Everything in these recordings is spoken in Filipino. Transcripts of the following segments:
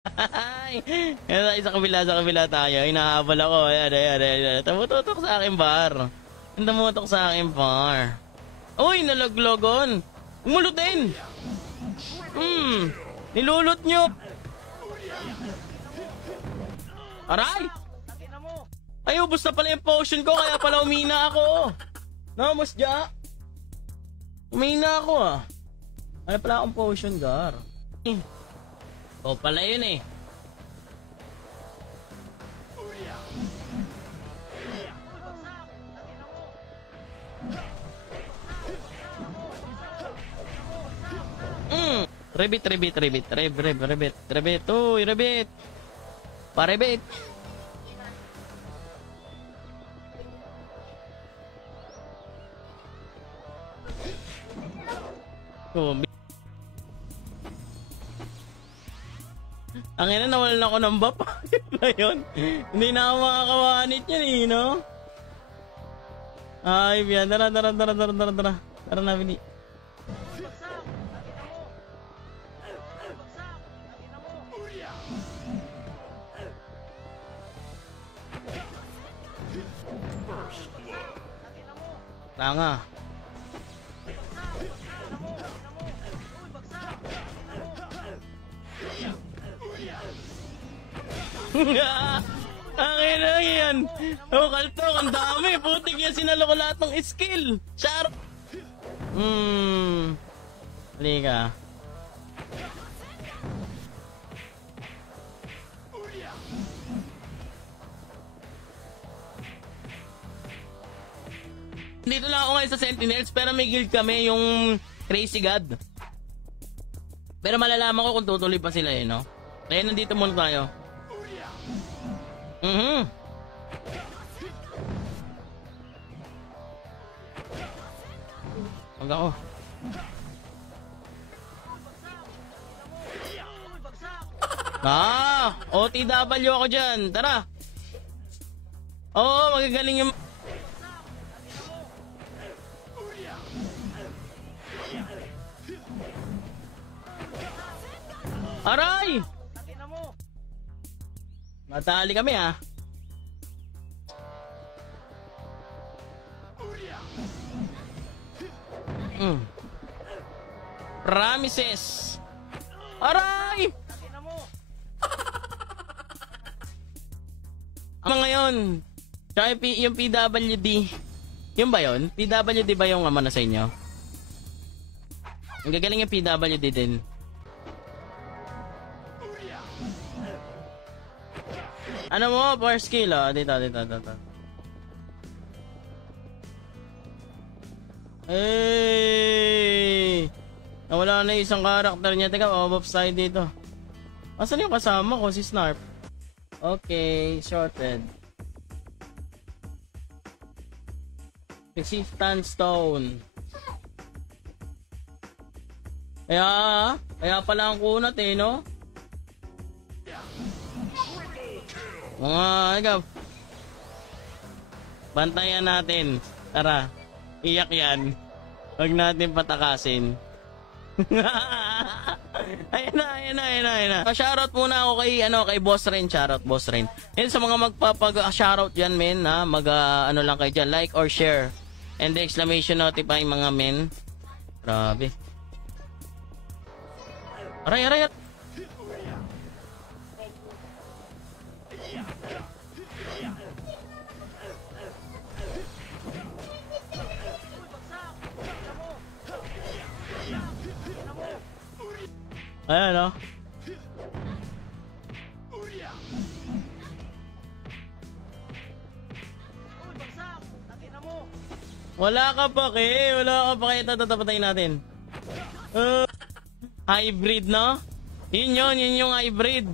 Ay, sa kabila tayo. Hinahabol ako. Ayan. Tumututok sa akin bar. Tumutok sa akin bar. Uy, nalaglogon. Umulutin. Nilulot nyo. Aray! Ay, ubos na pala yung potion ko. Kaya pala umina ako. No, musja. Umina ako ah. Ano pala akong potion, gar? O pala yun eh. Rebit. Uy, rebit. Parebit. Oh, ang ina, nawalan ako ng buff. Ngayon, hindi na ako makakawanit yan eh, no? Ay, biyan. Tara. Tara na, Vini. Tanga. Ang ina yan. Oh, kaltok, ang dami. Putik yan, sinalo ko lahat ng skill. Char. Halika. Dito lang ako ngayon sa Sentinels, pero may guild kami, yung Crazy God. Pero malalaman ko kung tutuloy pa sila eh, no? Kaya nandito muna tayo. Huwag ako. OTW ako dyan. Tara. Oo, magagaling yung... Aray! Matali kami ah. Promises. Aray! Ang ngayon, tsaka yung PWD. Yung ba yun? PWD ba yung ama na sa inyo? Ang gagaling yung PWD din. Ano mo? Power skill oh. Dito. Hey! Nawala na isang karakter niya. Teka, off side dito. Asan yung kasama ko? Si Snarp. Okay, shorted. Persistent Stone. Kaya pala ang kunat eh, no? Ikaw. Bantayan natin. Tara. Iyak yan. Huwag natin patakasin. Ayan na. Shoutout muna ako kay Boss Rain. Shoutout Boss Rain. Yan sa mga magpapag-shoutout dyan, men, ha? Ano lang kayo dyan, like or share. And the exclamation notify, mga men. Grabe. Aray. Ayan, no? Wala ka pa, Ito, patayin natin. Hybrid, no? Yun yung hybrid.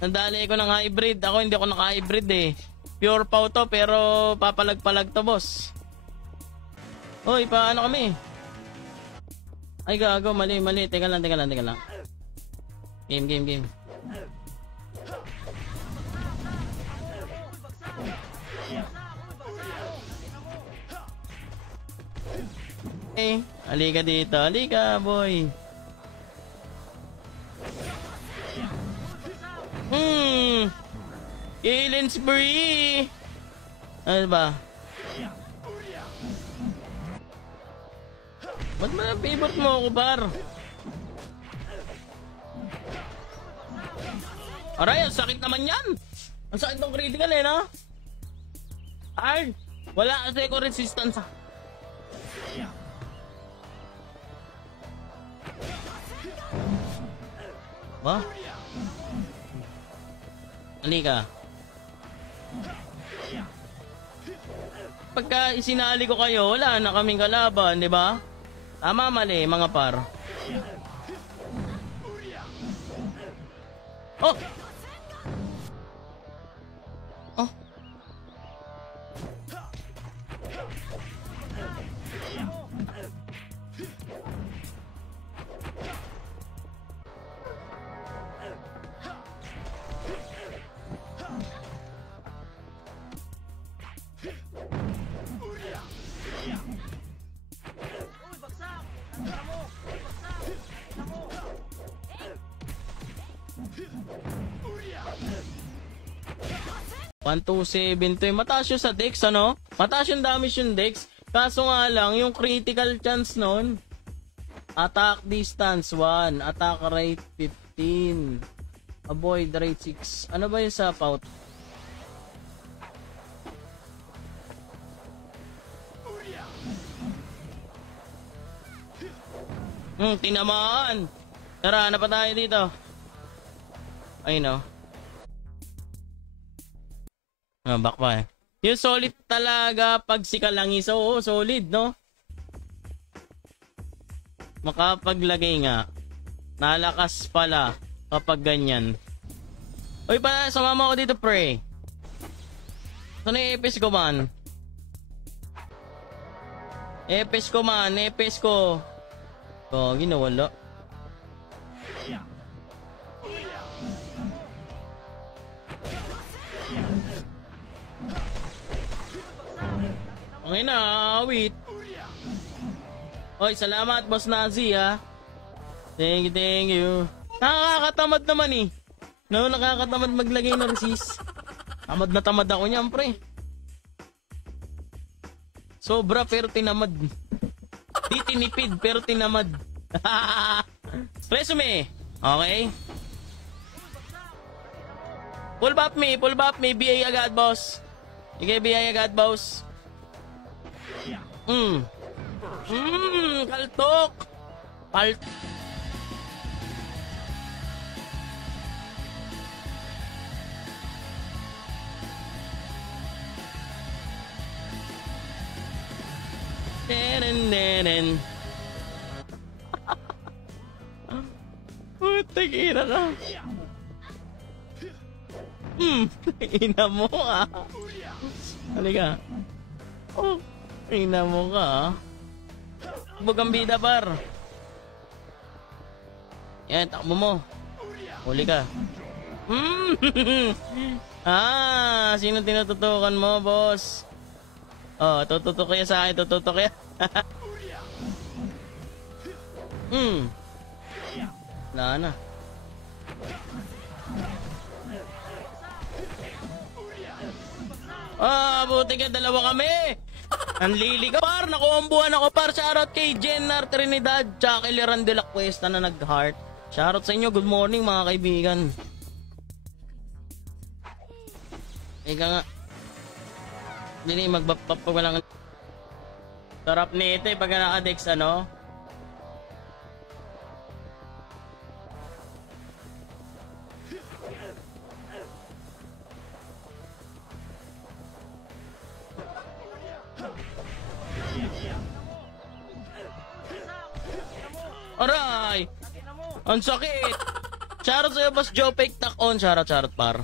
Nandali ko ng hybrid. Ako hindi ako naka-hybrid eh. Pure pau to, pero papalag-palag to, boss. Uy, paano kami? Ay, gago, mali. Teka lang. Game. Halika dito. Halika, boy. Killing spree. Ano ba? Ba't man ang favorite mo ako, bar? Aray, ang sakit naman yan. Ang sakit ng critical eh, no? Ay, wala kasi ko resistance. Ba? Halika. Pagka isinali ko kayo, wala na kaming kalaban, di ba? Tama, mali, mga par. Oh! Oh! 1,272. Mataas yun sa dex, ano? Mataas yung damage yung dex. Kaso nga lang, yung critical chance nun, attack distance 1, attack rate 15, avoid rate 6. Ano ba yung sa pout? Tinamaan. Tara, ano pa tayo dito? Ay no. Back pa eh. Yung solid talaga pag si Kalangis. Oo, solid, no? Makapaglagay nga. Nalakas pala kapag ganyan. Uy, sumama ko dito, pre. Saan yung epes ko, man? Epes ko, man. Epes ko. Oh, ginawala. Okay na, awit. Oy, salamat, Boss Nazi, ha. Thank you. Nakakatamad naman eh. No, nakakatamad maglagay ng resist. Tamad na tamad ako niyan, pre. Sobra pero tinamad. Di tinipid pero tinamad. Resume. Okay. Pull back me, BA agad, boss. Sige, BA agad, boss. Kaltok. Denen. Putik ina ka. Ina mo ah. Halika. Oh, ina mo ka ah. Bugang bida par. Yan, takbo mo. Huli ka. Sino tinututukan mo, boss? Oh, tututok kaya sa akin, tututok kaya. Wala na. Buti ka, dalawa kami. Ang liligaw. Par, nakuambuhan ako par. Shoutout kay Jennar Trinidad, tsaka kay Liran de la Cuesta na nag-heart. Shoutout sa inyo. Good morning mga kaibigan. Ika nga. Hindi magbapap pa lang. Sarap nito eh pag naka-dex ano. Aray! Ang sakit! Shoutout sa'yo, Boss Joe Fake Tack on. Shoutout par.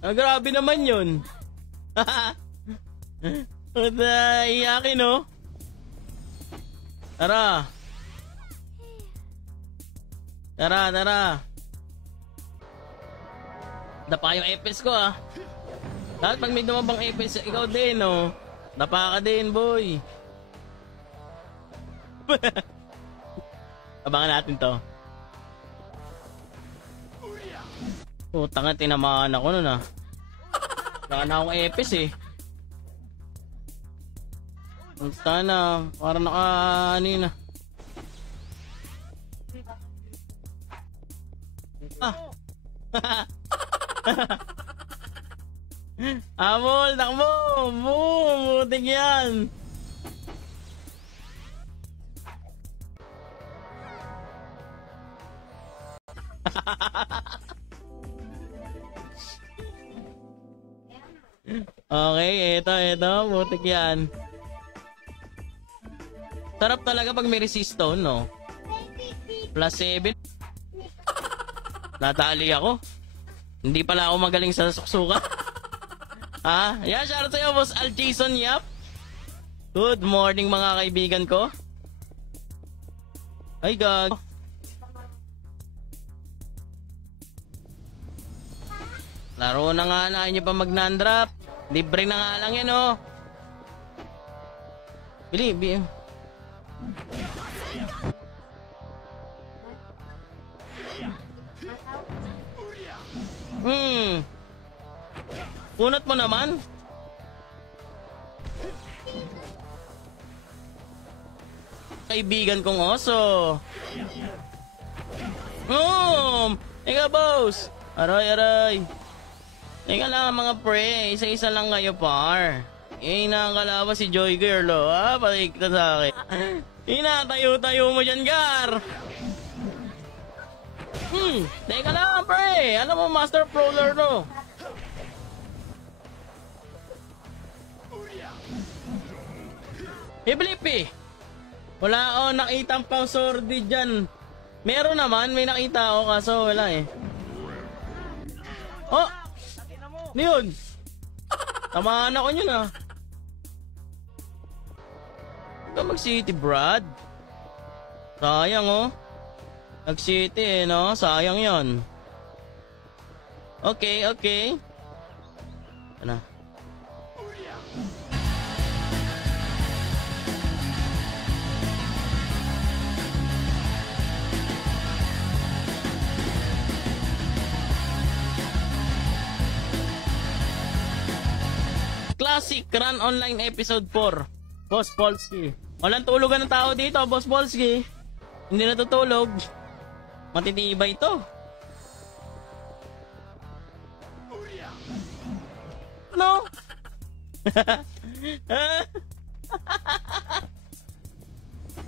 Grabe naman yun. Iyakin no? Tara. Dapa yung epis ko ah. Lahat pag may dumabang epis, ikaw din no? Dapa ka din boy. Abangan natin to. Putang nga, tinamaan ako nun ah. Wala na akong epis eh. Punta na, parang naka ano yun ah. Amol, takbo! Boom! Butik yan! Okay, eto, butik yan. Sarap talaga pag may resistone, no? Plus 7. Natali ako. Hindi pala ako magaling sa suksuka. Ha? Yeah, shoutout sa'yo, Boss Al Jason Yap. Good morning mga kaibigan ko. Ay, gag. Laro na nga na, nyo pa mag-non-drop. Libre na nga lang yan, oh. Bili. Punot mo naman. Kaibigan kong oso. Ika boss. Aray. Ika lang mga pre. Isa-isa lang kayo par. Nakakalawa si Joy Girl, oh. Patik ka sa akin. Tayo mo dyan, Gar. Teka lang, pre. Alam mo, Master Prowler to. Iblip eh. Wala ako nakitang pausorde dyan. Meron naman, may nakita ako kaso wala eh. Oh! Ano yun? Tamaan ako yun ah. Huwag ka mag-city, Brad. Sayang oh. Nag-city eh, no? Sayang yon. Okay. Ano? Classic Run Online Episode 4. Boss Polsky. Walang tulugan ng tao dito, Boss Polsky. Hindi natutulog. Matitibay ito. Ano?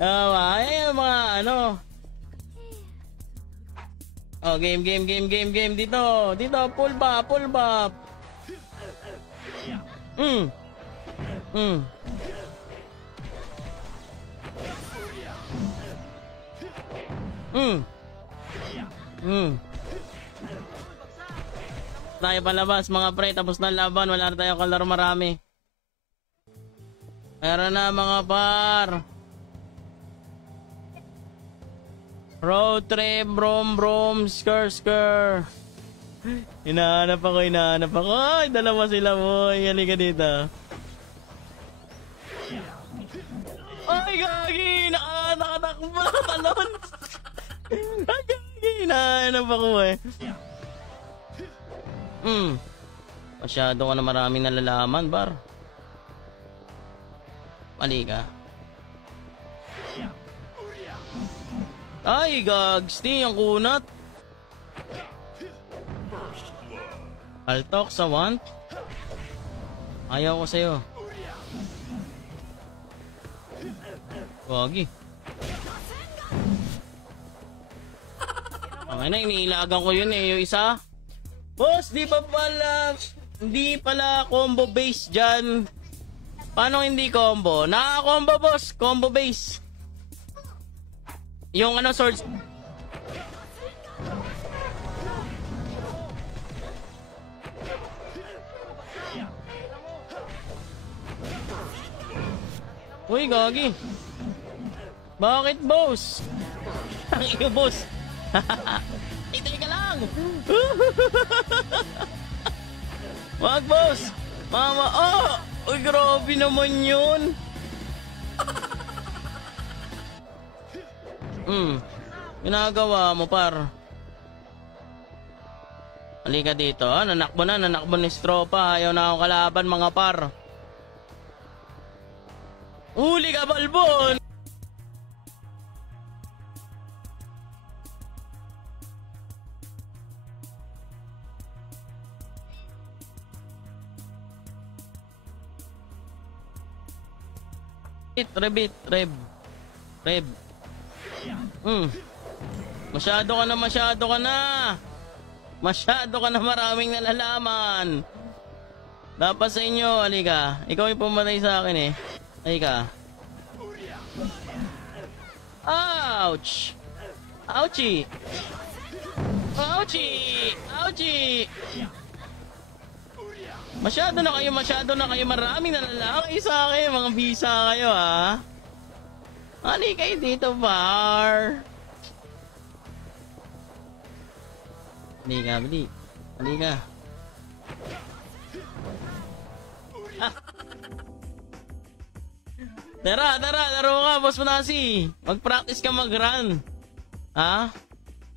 Ay, mga ano. Oh, game. Dito, pull bop. Tayo palabas mga pre, tapos na laban, wala na tayo kalaro marami. Meron na mga par. Road trip, brom, skr. Hinahanap ako. Ay, dalawa sila boy. Halika dito. Ay, gagi! Nakatakbo na talon. Ay, gagi! Hinahanap ako eh. Masyado ka na maraming nalalaman, bar. Mali ka. Ay, gags. Ang kunat. Altok sa want. Ayaw ko sa'yo. Wagi. Okay na, iniilagan ko yun eh. Yung isa. Boss, di pala combo base dyan. Paano hindi combo? Naka-combo boss, combo base. Yung ano swords. Uy, gagi. Bakit, boss? Ang iyo, boss. Itay ka lang. Wag, boss. Mama, oh! Uy, grabe naman yun. Ginagawa mo, par. Halika dito. Nanakbo ni Stropa. Ayaw na akong kalaban, mga par. Huli ka, Balbon! Reb. Masyado ka na. Masyado ka na maraming nalalaman. Dapat sa inyo, halika. Ikaw yung pumatay sa akin eh. Halika. Ouch! Ouchie! Masyado na kayo. Maraming nalalaki sa akin. Mga bisa kayo, ha? Halika kayo dito, Bar. Halika. Tara, laro ka, Boss Manasi. Mag-practice ka mag-run. Ha?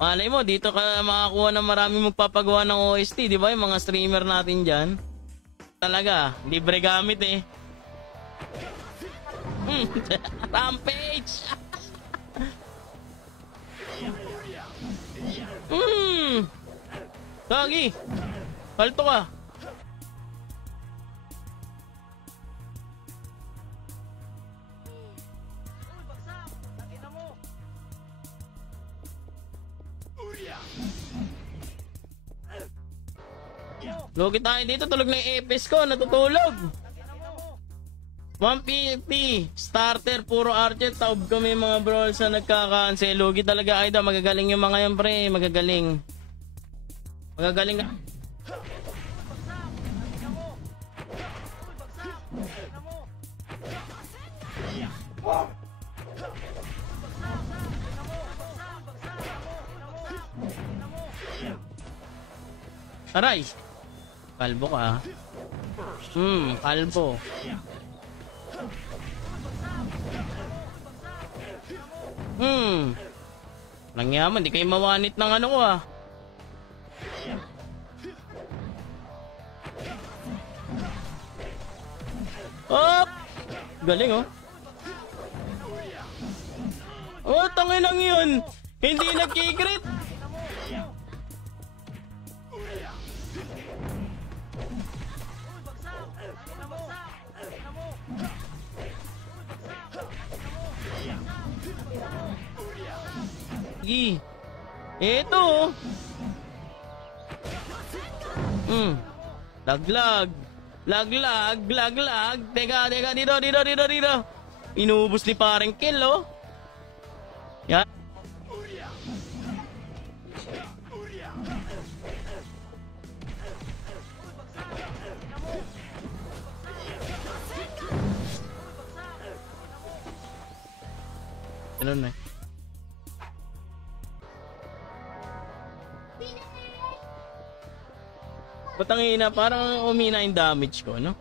Malay mo, dito ka makakuha ng maraming magpapagawa ng OST, di ba? Yung mga streamer natin dyan. Talaga, libre gamit eh. Rampage! Gagi! Palto ka! Logi tayo dito, tulog na yung EPS ko, natutulog. 150 starter, puro archer, taob kami mga brawls na nagkakansel. Logi talaga, idol, magagaling yung mga yan, pre, magagaling na. Aray! Kalbo ka. Kalbo. Nangyaman, di kayo mawanit ng ano ko ah. Oh! Galing oh. Oh, tangin lang yun. Hindi nagkikrit. Ito. Laglag. Teka, dito. Inubos ni pareng kill, oh. Yan. Ganun na. Ba't ang ina? Parang umina yung damage ko, no?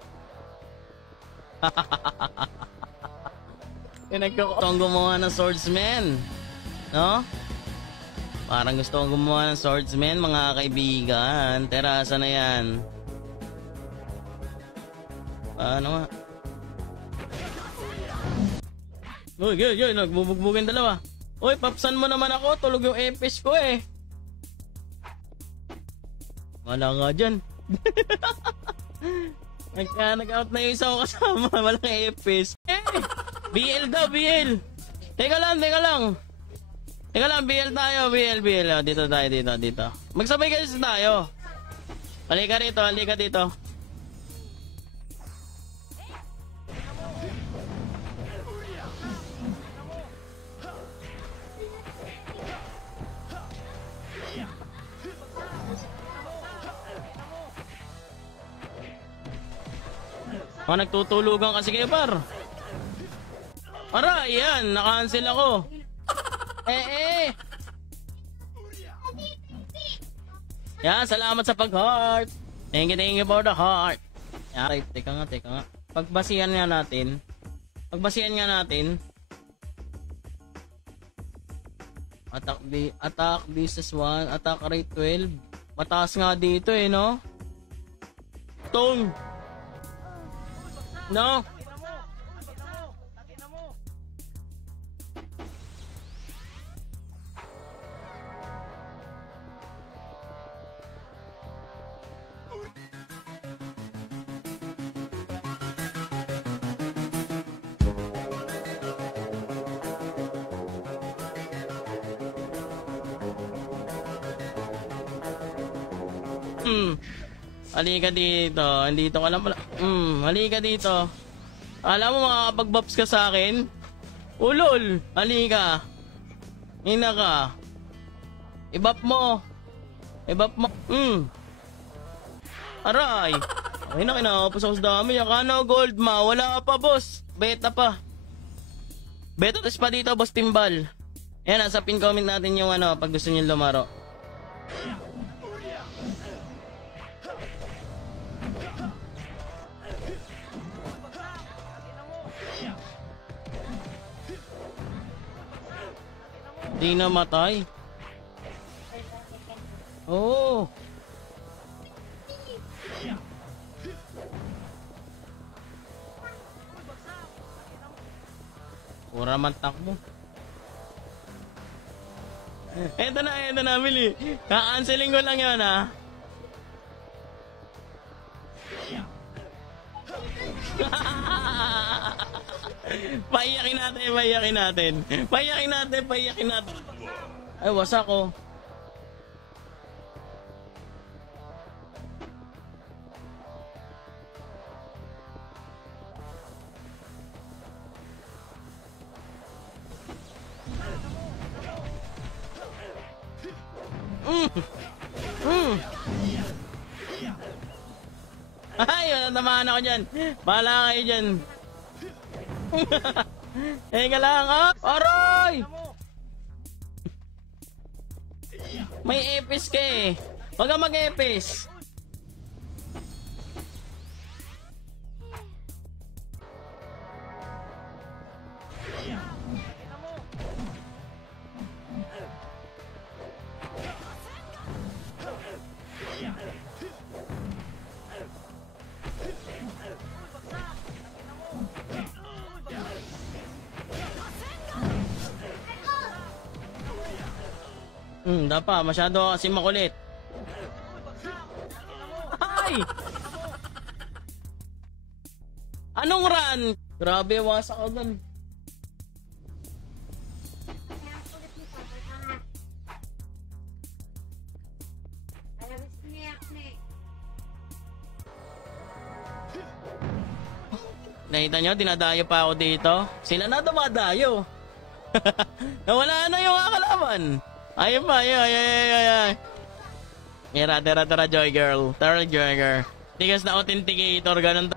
Gusto kong gumawa ng swordsman, no? Parang gusto kong gumawa ng swordsman, mga kaibigan. Terasa na yan. Ano nga? Uy, nagbubugbugin dalawa. Uy, papsan mo naman ako. Tulog yung EPS ko eh. Wala nga dyan. Nag-out na yung isa ko kasama. Walang EPS. BL daw, BL. Teka lang. BL tayo, BL. Dito tayo, dito. Magsabay kasi tayo. Halika dito. Oh, nagtutulugan kasi kayo, par. Para, yan, naka-cancel ako. Yan, salamat sa pag-heart. Thank you for the heart. Yan, teka nga. Pagbasihan nga natin. Attack business 1, attack rate 12. Mataas nga dito eh, no? Stone. No? Halika dito. Andito ka lang pala. Halika dito. Alam mo makakapag-bops ka sa akin? Ulol. Halika. Hina ka. Ibap mo. Ibap mo. Aray. Ay na kinakapos ako sa dami. Yakano gold ma. Wala pa boss. Beta pa. Beta test pa dito boss Timbal. Yan nasa pin comment natin yung ano pag gusto niyo lumaro. Di namatay. Oh. Pura man takbo. Eto na, Mili. Ka-canceling ko lang yun, ha? Paiyakin natin. Ay, wasak ko. Ay, natamaan ako dyan. Bahala kayo dyan. Teka lang, aray! May epis ka eh. Huwag ka mag-epis. Dapat masyado kasi makulit. Ay! Anong run? Grabe, wasak ako dun. Nakita nyo, dinadayo pa ako dito. Sila na dumadayo. Nawala na yung kalaban. Ayun ba, ay. Tara, Joy Girl. Tigas na authenticator, ganun.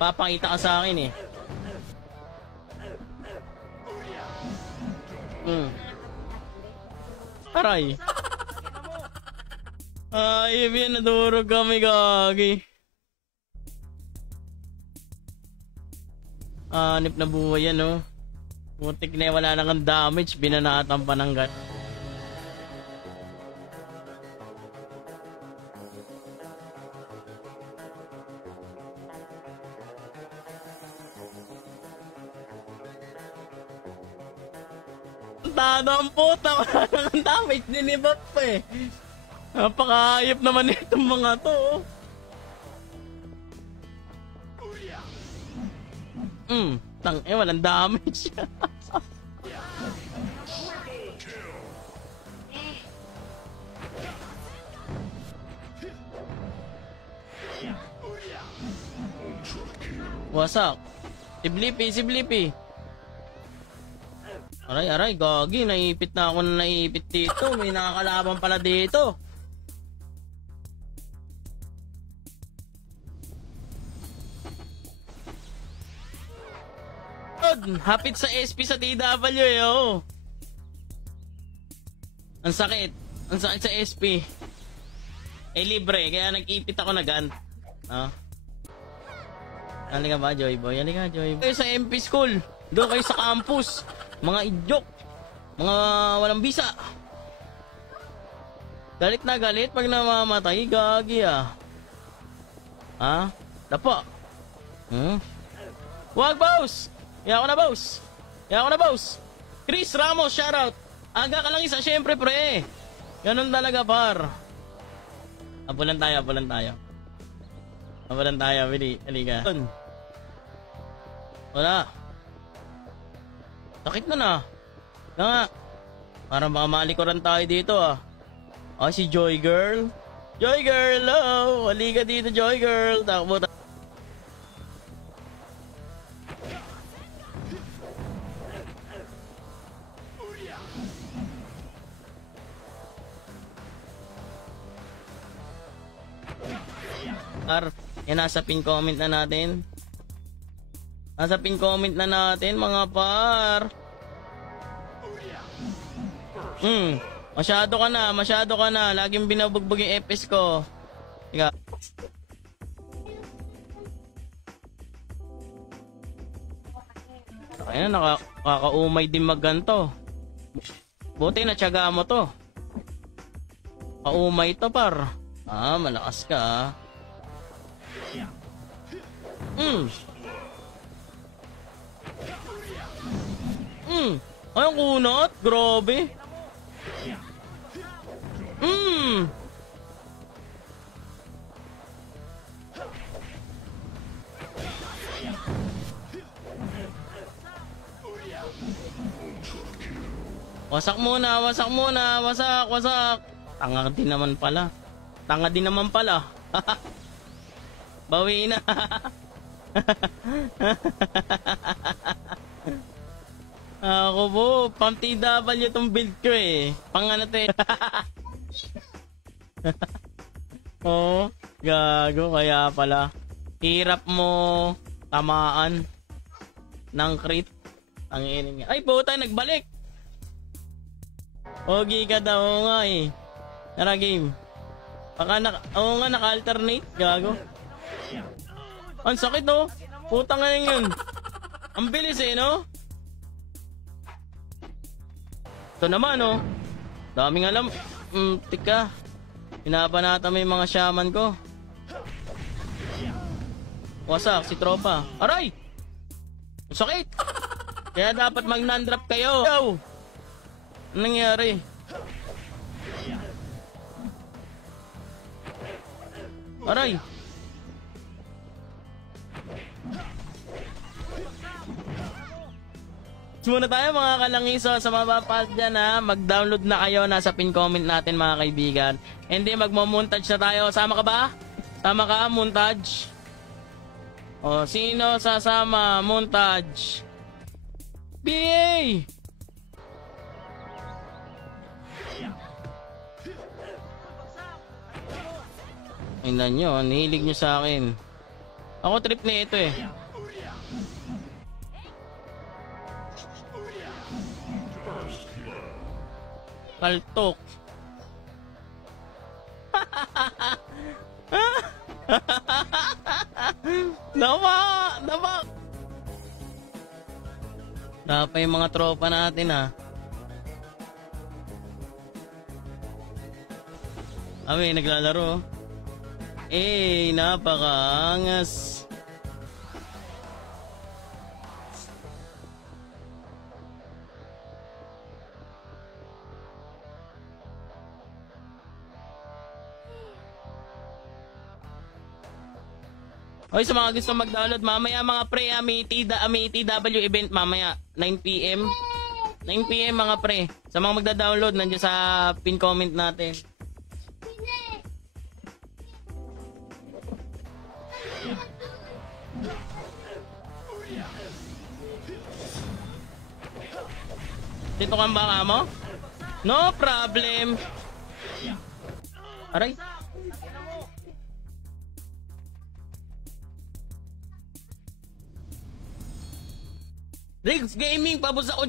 Papakita ka sa akin eh. Aray. Ay, yan nadurog kami gagi. Anip na buhay yan, no? Mutik na wala nang damage, binanatan pa ng gun. Tado ang puta, wala nang damage, dinibap pa eh. Napakahayop naman itong mga to, oh. Walang damage. Wasak. Si Blippi. Aray, gagi. Naipit na ako na naipit dito. May nakakalaban pala dito. Hapit sa SP sa TW eh, oh. Ang sakit sa SP. Eh libre, kaya nag-ipit ako na gun. Halika ba, Joy Boy? Halika, Joy Boy. Kayo sa MP School. Doon kayo sa campus. Mga idyok. Mga walang bisa. Galit na galit pag namamatay. Gagi ah. Ha? Dapa. Wag, boss! Kaya ako na, boss! Kaya ako na, boss! Chris Ramos, shoutout! Aga ka lang isa, syempre, pre! Ganun talaga, par. Apulan tayo, apulan tayo. Apulan tayo, Billy. Halika. Wala. Sakit na na. Kaya nga. Parang baka malikuran tayo dito, ah. Ah, si Joy Girl. Joy Girl, oh! Halika dito, Joy Girl. Takbo tayo. Yan, nasa pin comment na natin. Nasa pin comment na natin, mga par. Masyado ka na, masyado ka na. Laging binabugbog yung FS ko. Tiga. Ayun, nakakaumay din magganto. Buti na tiyaga mo to. Kaumay to, par. Ah, malakas ka, ah. Ay, ang kunot. Grabe. Wasak muna, wasak muna. Wasak, wasak. Tanga din naman pala. Tanga din naman pala. Bawi na. Ako po, pang TW tong build ko eh. Pang ano to eh. Oh, gago, kaya pala. Hirap mo tamaan ng crit. Ang enemy. Ay, puta, nagbalik. Pogi ka daw nga eh. Tara, game. Baka oo nga, naka-alternate. Gago. Ang sakit oh. Puta nga yun. Ang bilis eh, no? Ito naman oh. Daming alam. Tika. Pinabanata mo yung mga shaman ko. Wasak si tropa. Aray! Ang sakit! Kaya dapat mag-non-drop kayo. Yo! Anong nangyari? Aray! Muna tayo mga kalangiso, sa mapapal dyan ha, mag-download na kayo, nasa pin comment natin mga kaibigan. Hindi, magmo-montage na tayo. Sama ka ba? Sama ka, montage? O, sino sasama? Montage. BA! Tingnan nyo, nihilig nyo sa akin. Ako trip na ito eh. Kaltok. Dapa. Dapa yung mga tropa natin ha. Kami naglalaro. Eh, napakaangas. Hoy, sa mga gusto mag-download, mamaya mga pre, may TW event mamaya, 9 PM. 9 PM mga pre. Sa mga magda-download, nandiyan sa pin comment natin. Dito ka ba mo? No problem. Aray. Riggs Gaming, pabos ako dyan.